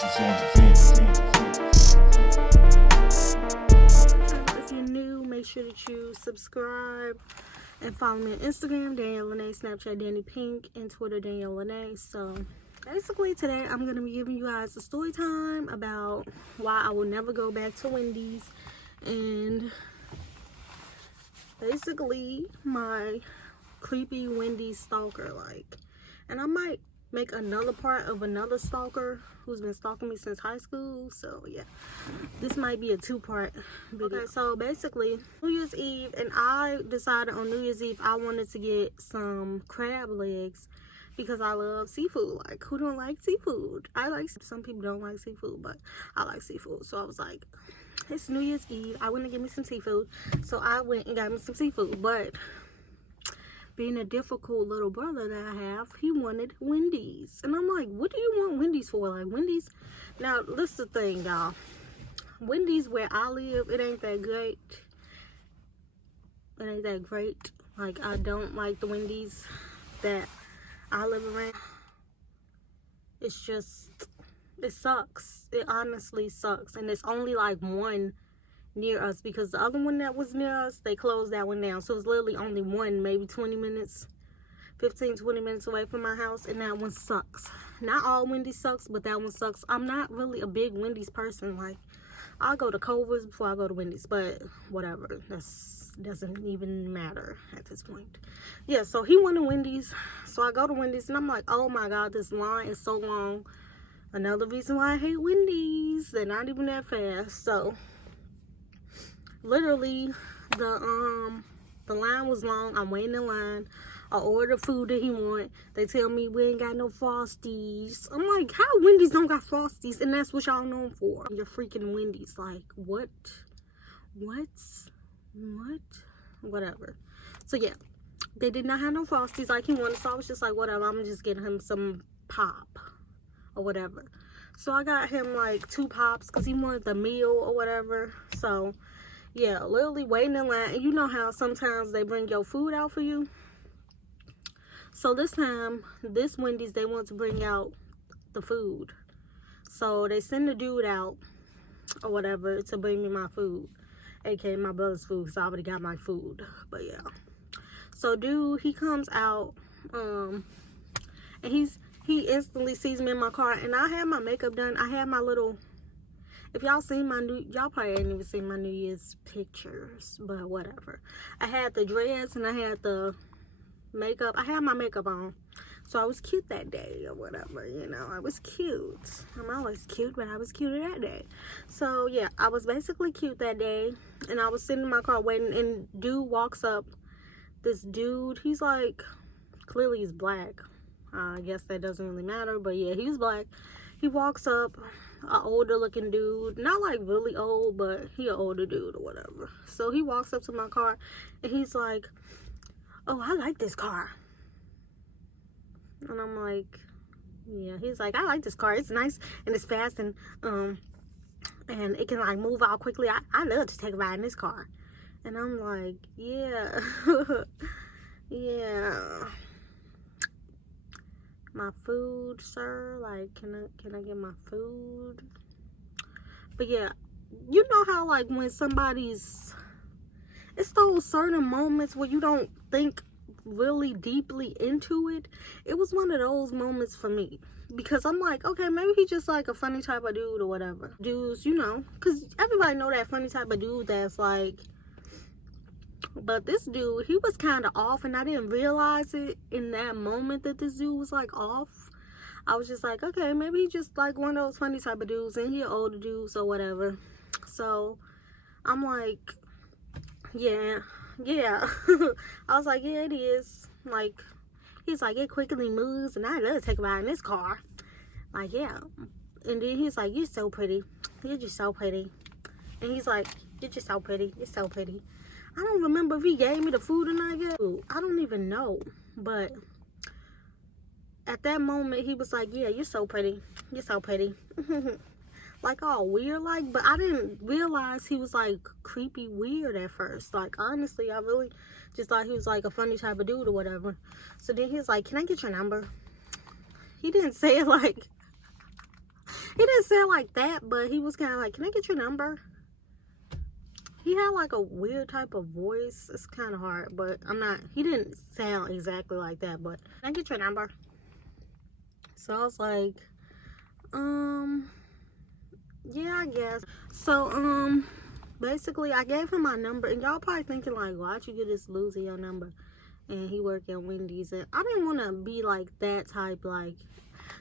If you're new, make sure that you subscribe and follow me on Instagram, Danielle Lene, Snapchat, Danny Pink, and Twitter, Danielle Lene. So basically today I'm going to be giving you guys a story time about why I will never go back to Wendy's, and basically my creepy Wendy's stalker. And I might make another part of another stalker who's been stalking me since high school. So yeah, this might be a two-part video. Okay, so basically New Year's Eve, and I decided on New Year's Eve I wanted to get some crab legs because I love seafood. Like, who don't like seafood? Some people don't like seafood, but I like seafood. So I was like, it's New Year's Eve, I want to get me some seafood. So I went and got me some seafood, but being a difficult little brother that I have, he wanted Wendy's. And I'm like, what do you want Wendy's for? Like, Wendy's, now this is the thing, y'all. Wendy's where I live, it ain't that great. It ain't that great. Like, I don't like the Wendy's that I live around. It's just, it sucks. It honestly sucks. And it's only like one near us, because the other one that was near us, they closed that one down. So it's literally only one, maybe 20 minutes, 20 minutes away from my house, and that one sucks. Not all Wendy's sucks, but that one sucks. I'm not really a big Wendy's person. Like, I'll go to Culver's before I go to Wendy's, but whatever, doesn't even matter at this point. Yeah, so he wanted Wendy's, so I go to Wendy's, and I'm like, oh my god, this line is so long. Another reason why I hate Wendy's, they're not even that fast. So literally the line was long. I'm waiting in line. I order food that he want. They tell me we ain't got no Frosties. I'm like, how Wendy's don't got Frosties? And that's what y'all known for. You're freaking Wendy's. Like, what? Whatever. So yeah, they did not have no Frosties like he wanted. So I was just like, whatever, I'm just getting him some pop or whatever. So I got him like 2 pops because he wanted the meal or whatever. So yeah, literally waiting in line. And you know how sometimes they bring your food out for you? So this time, this Wendy's, they want to bring out the food. So they send the dude out or whatever to bring me my food, aka my brother's food, because I already got my food. But yeah, so dude, he comes out, and he instantly sees me in my car, and I had my makeup done. I had my little, if y'all seen my y'all probably ain't even seen my New Year's pictures, but whatever. I had the dress and I had the makeup. I had my makeup on, so I was cute that day or whatever, you know. I was cute. I'm always cute, but I was cute that day. So yeah, I was basically cute that day, and I was sitting in my car waiting, and dude walks up. This dude, he's like, clearly he's black. I guess that doesn't really matter, but yeah, he's black. He walks up, an older looking dude, not like really old, but he an older dude or whatever. So he walks up to my car, and he's like, oh, I like this car. And I'm like, yeah. He's like, I like this car. It's nice and it's fast, and it can like move out quickly. I love to take a ride in this car. And I'm like, yeah. Yeah. My food, sir. Like, can I get my food? But yeah, you know how like when it's those certain moments where you don't think really deeply into it. It was one of those moments for me, because I'm like, okay, maybe he's just like a funny type of dude or whatever. Dudes, you know, because everybody know that funny type of dude that's like, but this dude, he was kind of off, and I didn't realize it in that moment that this dude was like off. I was just like, okay, maybe he just like one of those funny type of dudes, and he an older dude, so whatever. So I'm like, yeah. I was like, yeah, it is. Like, he's like, it quickly moves, and I love to take a ride in this car. Like, yeah. And then he's like, you're so pretty. You're just so pretty. And he's like, you're just so pretty. You're so pretty. I don't remember if he gave me the food or not yet. I don't even know. But at that moment, he was like, yeah, you're so pretty. You're so pretty. Like, all weird, like, but I didn't realize he was like creepy weird at first. Like, honestly, I really just thought he was like a funny type of dude or whatever. So then he was like, can I get your number? He didn't say it like He didn't say it like that, but he was kind of like, can I get your number? He had like a weird type of voice. It's kind of hard, but he didn't sound exactly like that, but can I get your number? So I was like, yeah, I guess. So, basically, I gave him my number, and y'all probably thinking like, why'd you get this loser your number? And he worked at Wendy's, and I didn't want to be like that type, like,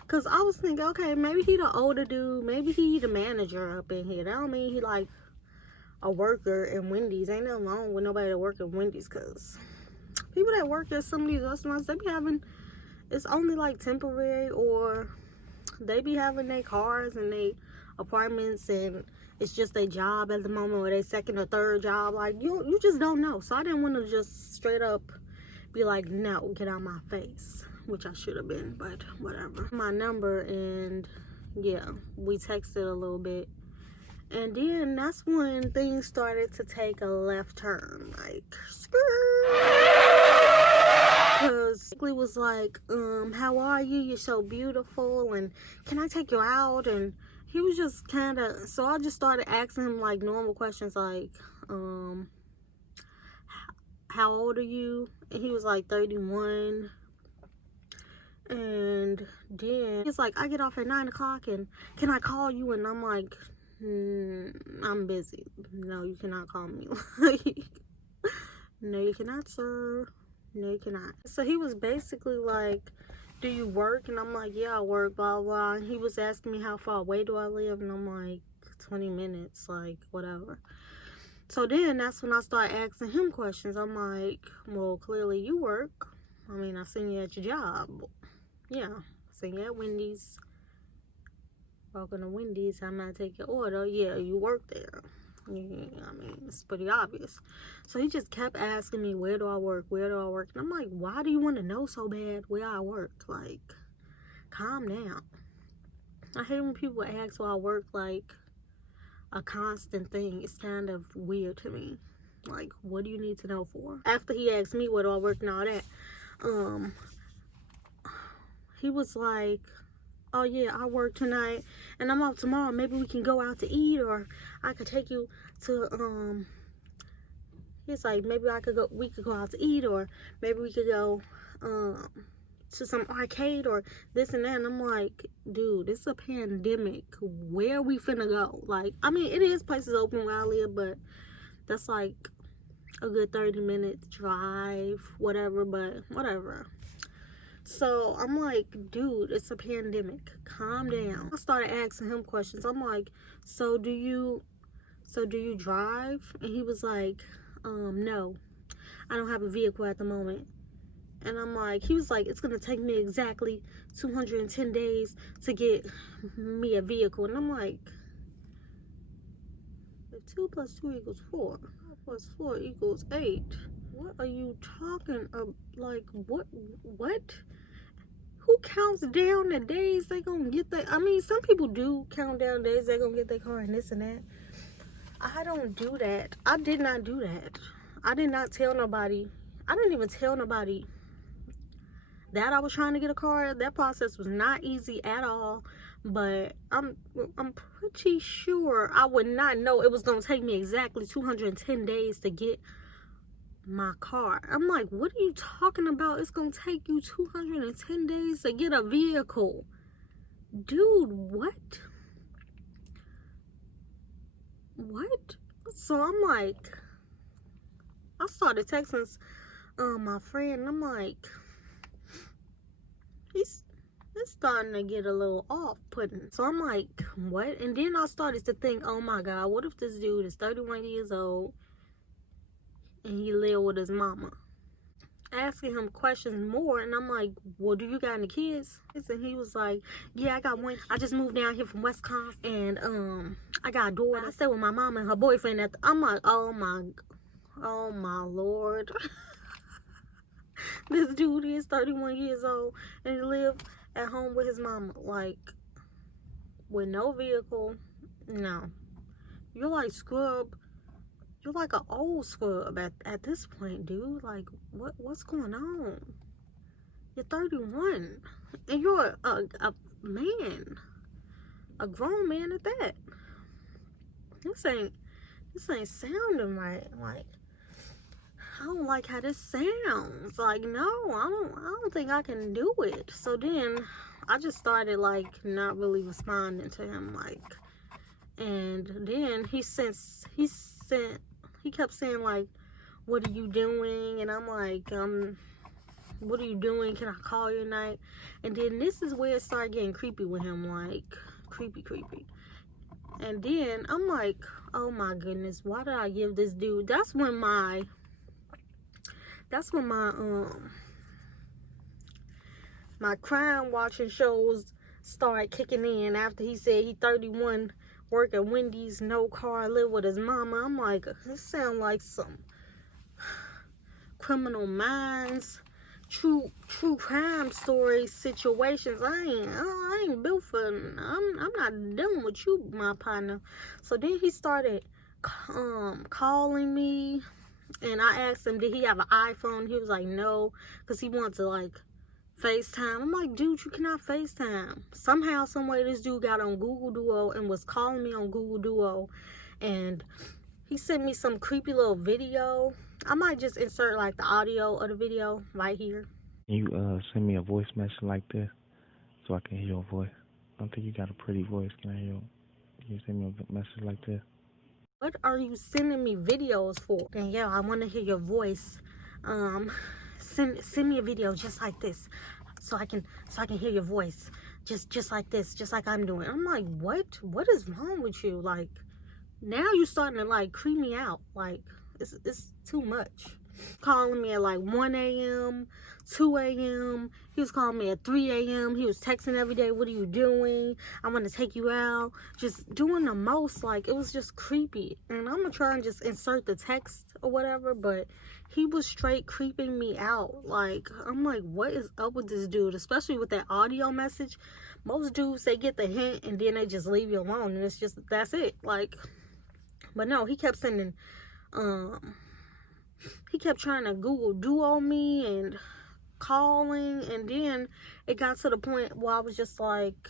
cause I was thinking, okay, maybe he the older dude, maybe he the manager up in here. That don't mean he like a worker in Wendy's. Ain't nothing wrong with nobody that work at Wendy's, cause people that work at some of these restaurants, they be having, it's only like temporary, or they be having their cars and their apartments, and it's just their job at the moment, or their second or third job. Like, you just don't know. So I didn't want to just straight up be like, no, get out my face, which I should have been, but whatever. My number, and yeah, we texted a little bit, and then that's when things started to take a left turn, like, because he was like, how are you? You're so beautiful, and can I take you out? And he was just kind of, so I just started asking him like normal questions, like, how old are you? And he was like 31. And then he's like, I get off at 9 o'clock, and can I call you? And I'm like, I'm busy. No, you cannot call me. No, you cannot, sir. No, you cannot. So he was basically like, do you work? And I'm like, yeah, I work, blah, blah. And he was asking me how far away do I live? And I'm like, 20 minutes, like, whatever. So then that's when I started asking him questions. I'm like, well, clearly you work. I mean, I seen you at your job. Yeah, I seen you at Wendy's. Welcome to Wendy's. I might take your order. Yeah, you work there. Yeah, I mean, it's pretty obvious. So he just kept asking me, where do I work? Where do I work? And I'm like, why do you want to know so bad where I work? Like, calm down. I hate when people ask where I work like a constant thing. It's kind of weird to me. Like, what do you need to know for? After he asked me where do I work and all that, he was like, oh yeah, I work tonight and I'm off tomorrow. Maybe we can go out to eat, or I could take you to, he's like, maybe we could go out to eat, or maybe we could go, to some arcade, or this and that. And I'm like, dude, it's a pandemic. Where we finna go? Like, I mean, it is places open where I live, but that's like a good 30-minute drive, whatever, but whatever. So I'm like, dude, it's a pandemic. Calm down. I started asking him questions. I'm like, so do you drive? And he was like, no, I don't have a vehicle at the moment. And I'm like, he was like, it's going to take me exactly 210 days to get me a vehicle. And I'm like, if 2 plus 2 equals 4, 5 plus 4 equals 8. What are you talking about? Like, what? Who counts down the days they gonna get their, I mean, some people do count down days they gonna get their car and this and that. I don't do that. I did not do that. I did not tell nobody. I didn't even tell nobody that I was trying to get a car. That process was not easy at all. But I'm pretty sure I would not know it was gonna take me exactly 210 days to get my car. I'm like, what are you talking about? It's gonna take you 210 days to get a vehicle. Dude, what? So I'm like, I started texting my friend, and I'm like, it's starting to get a little off-putting. So I'm like, what? And then I started to think, oh my God, what if this dude is 31 years old and he live with his mama? Asking him questions more, and I'm like, well, do you got any kids? And he was like, yeah, I got one. I just moved down here from Wisconsin, and I got a daughter. I stay with my mama and her boyfriend I'm like, oh my Lord. This dude is 31 years old and he live at home with his mama, like, with no vehicle. No, you're like scrub. You're like an old scrub at this point, dude. Like, what's going on? You're 31 and you're a man. A grown man at that. This ain't sounding right. Like, I don't like how this sounds. Like, no, I don't think I can do it. So then I just started like not really responding to him, like, and then he kept saying like, what are you doing? And I'm like, what are you doing? Can I call you tonight? And then this is where it started getting creepy with him, like creepy. And then I'm like, oh my goodness, why did I give this dude? That's when my my crime watching shows started kicking in after he said he 31, work at Wendy's, no car, live with his mama. I'm like, this sound like some Criminal Minds, true crime story situations. I ain't built for. I'm not dealing with you, my partner. So then he started calling me, and I asked him, did he have an iPhone? He was like, no, because he wanted to like FaceTime. I'm like, dude, you cannot FaceTime. Somehow, someway, this dude got on Google Duo and was calling me on Google Duo, and he sent me some creepy little video. I might just insert like the audio of the video right here. You send me a voice message like this so I can hear your voice. I don't think you got a pretty voice. Can you send me a message like this? What are you sending me videos for? Danielle, I want to hear your voice. Send me a video just like this, so I can hear your voice, just like this, just like I'm doing. I'm like, what is wrong with you? Like, now you're starting to like creep me out. Like, it's too much. Calling me at like 1 a.m., 2 a.m. He was calling me at 3 a.m. He was texting every day, what are you doing? I want to take you out. Just doing the most. Like, it was just creepy. And I'm going to try and just insert the text or whatever, but he was straight creeping me out. Like, I'm like, what is up with this dude? Especially with that audio message. Most dudes, they get the hint and then they just leave you alone. And it's just, that's it. Like, but no, he kept sending, he kept trying to Google Duo me and calling, and then it got to the point where I was just like,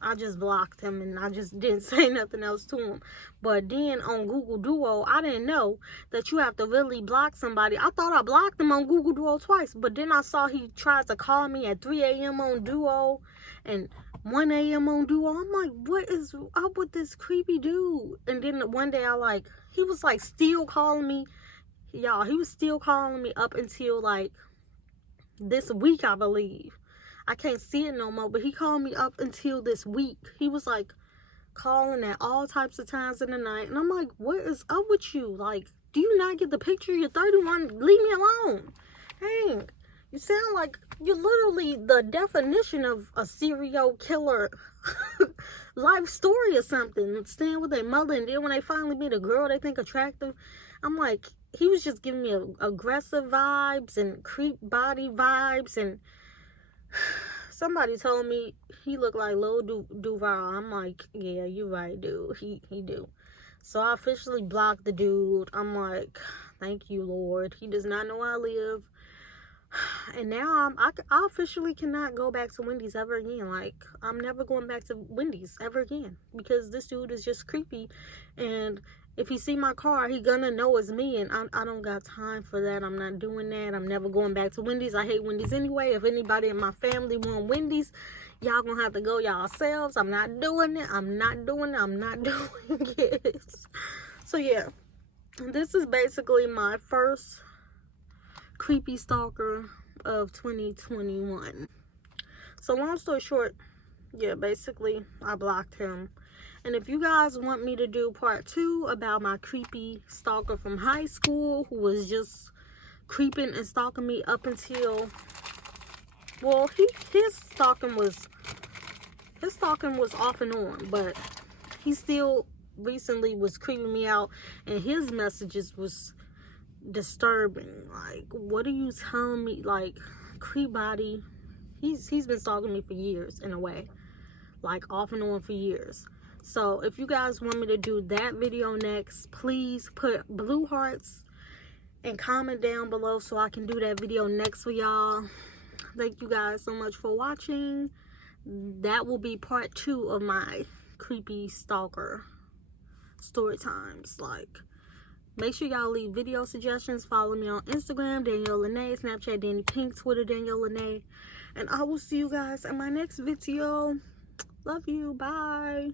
I just blocked him and I just didn't say nothing else to him. But then on Google Duo, I didn't know that you have to really block somebody. I thought I blocked him on Google Duo twice, but then I saw he tried to call me at 3 a.m. on Duo and 1 a.m. on Duo. I'm like, what is up with this creepy dude? And then one day he was like still calling me. Y'all, he was still calling me up until like this week, I believe. I can't see it no more, but he called me up until this week. He was like calling at all types of times in the night. And I'm like, what is up with you? Like, do you not get the picture? You're 31. Leave me alone. Dang. You sound like you're literally the definition of a serial killer life story or something. Staying with their mother, and then when they finally meet a girl they think attractive. I'm like, he was just giving me aggressive vibes and creep body vibes, and somebody told me he looked like Lil Duval. I'm like, yeah, you're right, dude. He do. So I officially blocked the dude. I'm like, thank you, Lord. He does not know where I live. And now I officially cannot go back to Wendy's ever again. Like, I'm never going back to Wendy's ever again, because this dude is just creepy. And if he see my car, he gonna know it's me, and I don't got time for that. I'm not doing that. I'm never going back to Wendy's. I hate Wendy's anyway. If anybody in my family want Wendy's, y'all gonna have to go yourselves. I'm not doing it. I'm not doing it. So yeah, this is basically my first creepy stalker of 2021. So long story short, yeah, basically I blocked him. And if you guys want me to do part 2 about my creepy stalker from high school who was just creeping and stalking me up until, well, his stalking was off and on, but he still recently was creeping me out, and his messages was disturbing. Like, what are you telling me? Like, creep body. He's been stalking me for years, in a way, like off and on for years. So if you guys want me to do that video next, please put blue hearts and comment down below so I can do that video next for y'all. Thank you guys so much for watching. That will be part 2 of my creepy stalker story times. Like, make sure y'all leave video suggestions. Follow me on Instagram, Danielle Lene, Snapchat, Danny Pink, Twitter, Danielle Lene. And I will see you guys in my next video. Love you. Bye.